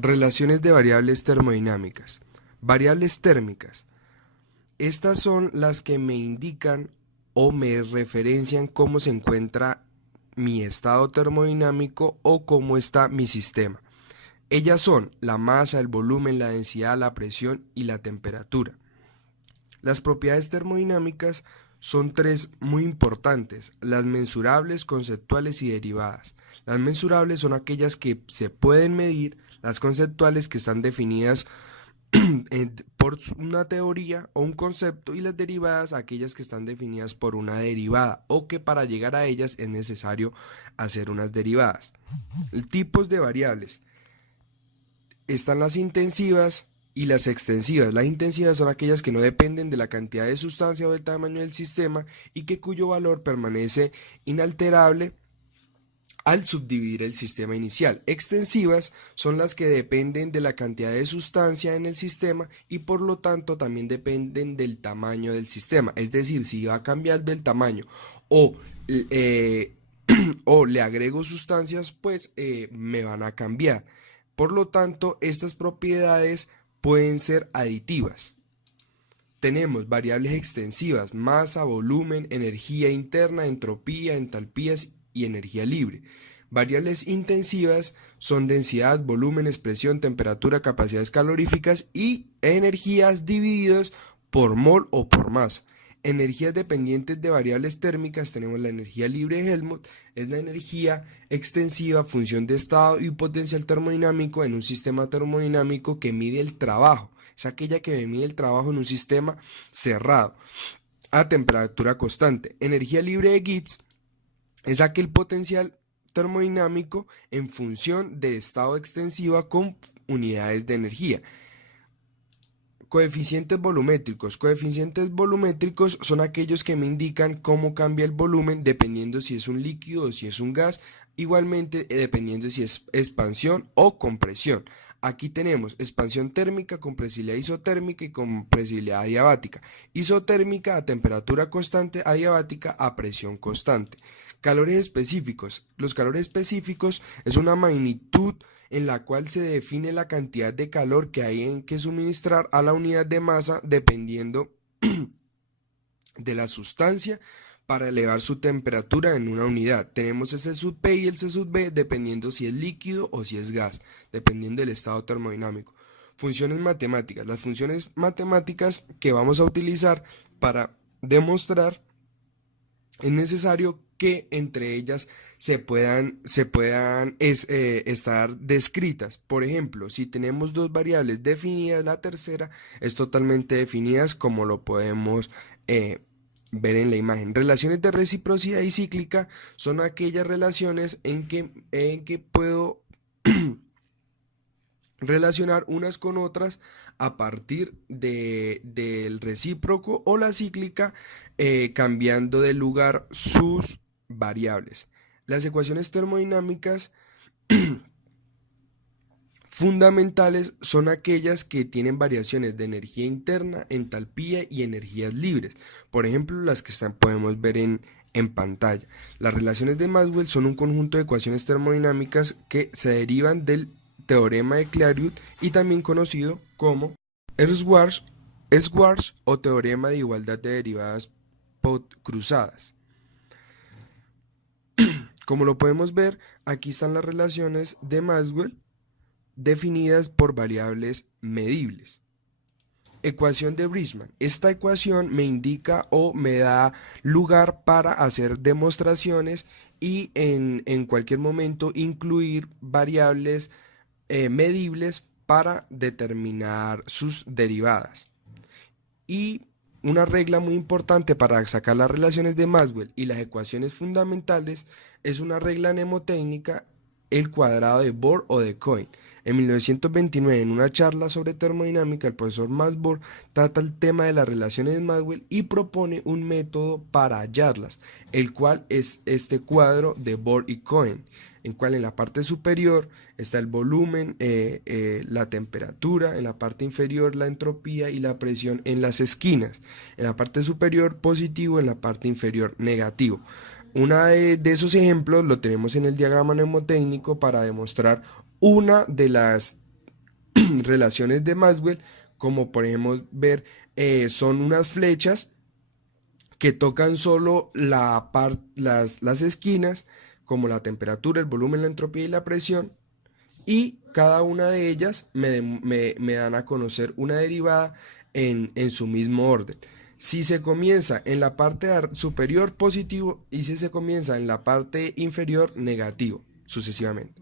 Relaciones de variables termodinámicas. Variables térmicas. Estas son las que me indican o me referencian cómo se encuentra mi estado termodinámico o cómo está mi sistema. Ellas son la masa, el volumen, la densidad, la presión y la temperatura. Las propiedades termodinámicas son tres muy importantes: las mensurables, conceptuales y derivadas. Las mensurables son aquellas que se pueden medir, las conceptuales que están definidas por una teoría o un concepto, y las derivadas aquellas que están definidas por una derivada o que para llegar a ellas es necesario hacer unas derivadas. Tipos de variables: están las intensivas y las extensivas. Las intensivas son aquellas que no dependen de la cantidad de sustancia o del tamaño del sistema y cuyo valor permanece inalterable al subdividir el sistema inicial. Extensivas son las que dependen de la cantidad de sustancia en el sistema y por lo tanto también dependen del tamaño del sistema. Es decir, si va cambiando el tamaño o, o le agrego sustancias, pues me van a cambiar. Por lo tanto, estas propiedades pueden ser aditivas. Tenemos variables extensivas: masa, volumen, energía interna, entropía, entalpías y energía libre. Variables intensivas son densidad, volumen, expresión, temperatura, capacidades caloríficas y energías divididos por mol o por masa. Energías dependientes de variables térmicas: tenemos la energía libre de Helmholtz, es la energía extensiva, función de estado y potencial termodinámico en un sistema termodinámico que mide el trabajo. Es aquella que mide el trabajo en un sistema cerrado a temperatura constante. Energía libre de Gibbs es aquel potencial termodinámico en función de estado extensiva con unidades de energía. Coeficientes volumétricos. Coeficientes volumétricos son aquellos que me indican cómo cambia el volumen dependiendo si es un líquido o si es un gas, igualmente dependiendo si es expansión o compresión. Aquí tenemos expansión térmica, compresibilidad isotérmica y compresibilidad adiabática. Isotérmica a temperatura constante, adiabática a presión constante. Calores específicos. Los calores específicos es una magnitud en la cual se define la cantidad de calor que hay en que suministrar a la unidad de masa dependiendo de la sustancia para elevar su temperatura en una unidad. Tenemos el C sub P y el C sub B dependiendo si es líquido o si es gas, dependiendo del estado termodinámico. Funciones matemáticas. Las funciones matemáticas que vamos a utilizar para demostrar, es necesario que entre ellas se puedan estar descritas. Por ejemplo, si tenemos dos variables definidas, la tercera es totalmente definida, como lo podemos ver en la imagen. Relaciones de reciprocidad y cíclica son aquellas relaciones en que puedo relacionar unas con otras a partir del recíproco, o la cíclica cambiando de lugar sus variables. Las ecuaciones termodinámicas fundamentales son aquellas que tienen variaciones de energía interna, entalpía y energías libres. Por ejemplo, las que podemos ver en pantalla. Las relaciones de Maxwell son un conjunto de ecuaciones termodinámicas que se derivan del teorema de Clairaut y también conocido como Schwarz o teorema de igualdad de derivadas cruzadas. Como lo podemos ver, aquí están las relaciones de Maxwell definidas por variables medibles. Ecuación de Bridgman. Esta ecuación me indica o me da lugar para hacer demostraciones y en cualquier momento incluir variables medibles para determinar sus derivadas. Y una regla muy importante para sacar las relaciones de Maxwell y las ecuaciones fundamentales es una regla mnemotécnica, el cuadrado de Bohr o de Cohen. En 1929, en una charla sobre termodinámica, el profesor Max Bohr trata el tema de las relaciones de Maxwell y propone un método para hallarlas, el cual es este cuadro de Bohr y Cohen, en cual en la parte superior está el volumen, la temperatura, en la parte inferior la entropía y la presión en las esquinas, en la parte superior positivo, en la parte inferior negativo. Una de esos ejemplos lo tenemos en el diagrama mnemotécnico para demostrar una de las relaciones de Maxwell, como podemos ver, son unas flechas que tocan solo las esquinas, como la temperatura, el volumen, la entropía y la presión, y cada una de ellas me dan a conocer una derivada en su mismo orden. Si se comienza en la parte superior, positivo, y si se comienza en la parte inferior, negativo, sucesivamente.